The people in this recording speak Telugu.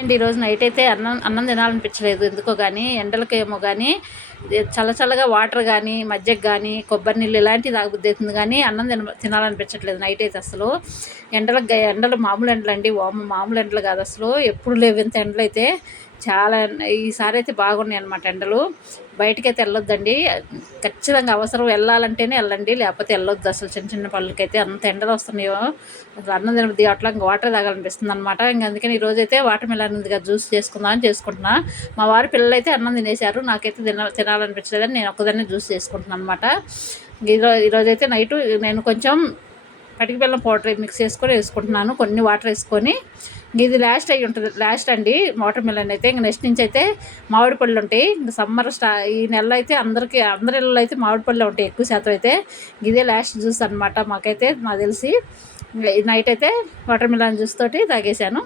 అండ్ ఈరోజు నైట్ అయితే అన్నం తినాలనిపించలేదు ఎందుకో కానీ, ఎండలకేమో కానీ చల్లగా వాటర్ కానీ, మజ్జిగ కానీ, కొబ్బరి నీళ్ళు ఇలాంటివి తాగబుద్ధి అవుతుంది కానీ అన్నం తినాలనిపించట్లేదు నైట్ అయితే అసలు. ఎండలు మామూలు ఎండలు అండి, మామూలు ఎండలు కాదు అసలు, ఎప్పుడు లేవు ఇంత ఎండలు అయితే. చాలా ఈసారి అయితే బాగున్నాయి అన్నమాట ఎండలు. బయటకైతే వెళ్ళొద్దండి, ఖచ్చితంగా అవసరం వెళ్ళాలంటేనే వెళ్ళండి, లేకపోతే వెళ్ళొద్దు అసలు. చిన్న చిన్న పళ్ళకైతే అంత ఎండలు వస్తున్నాయో అసలు అన్నం తినబుద్ధి అట్లా ఇంకా వాటర్ తాగాలనిపిస్తుంది అనమాట. ఇంక అందుకని ఈరోజైతే వాటర్ మిలన్ ఉందిగా, జ్యూస్ చేసుకుందామని చేసుకుంటున్నా. మా వారి పిల్లలు అయితే అన్నం తినేశారు, నాకైతే తినాలనిపించలేదని నేను ఒక్కదాన్ని జ్యూస్ చేసుకుంటున్నాను అనమాట. ఈరోజైతే నైటు నేను కొంచెం పటిక బెల్లం పౌడర్ మిక్స్ చేసుకొని వేసుకుంటున్నాను, కొన్ని వాటర్ వేసుకొని. ఇది లాస్ట్ అయ్యి ఉంటుంది, లాస్ట్ అండి వాటర్ మిలన్ అయితే. ఇంక నెక్స్ట్ నుంచి అయితే మామిడి పళ్ళు ఉంటాయి. ఇంకా సమ్మర్ ఈ నెలలో అయితే అందరి ఇళ్ళలో అయితే మామిడి పళ్ళు ఉంటాయి ఎక్కువ శాతం అయితే. ఇదే లాస్ట్ జ్యూస్ అనమాట మాకైతే, నాకు తెలిసి. నైట్ అయితే వాటర్ మిలన్ జ్యూస్ తోటి తాగేశాను.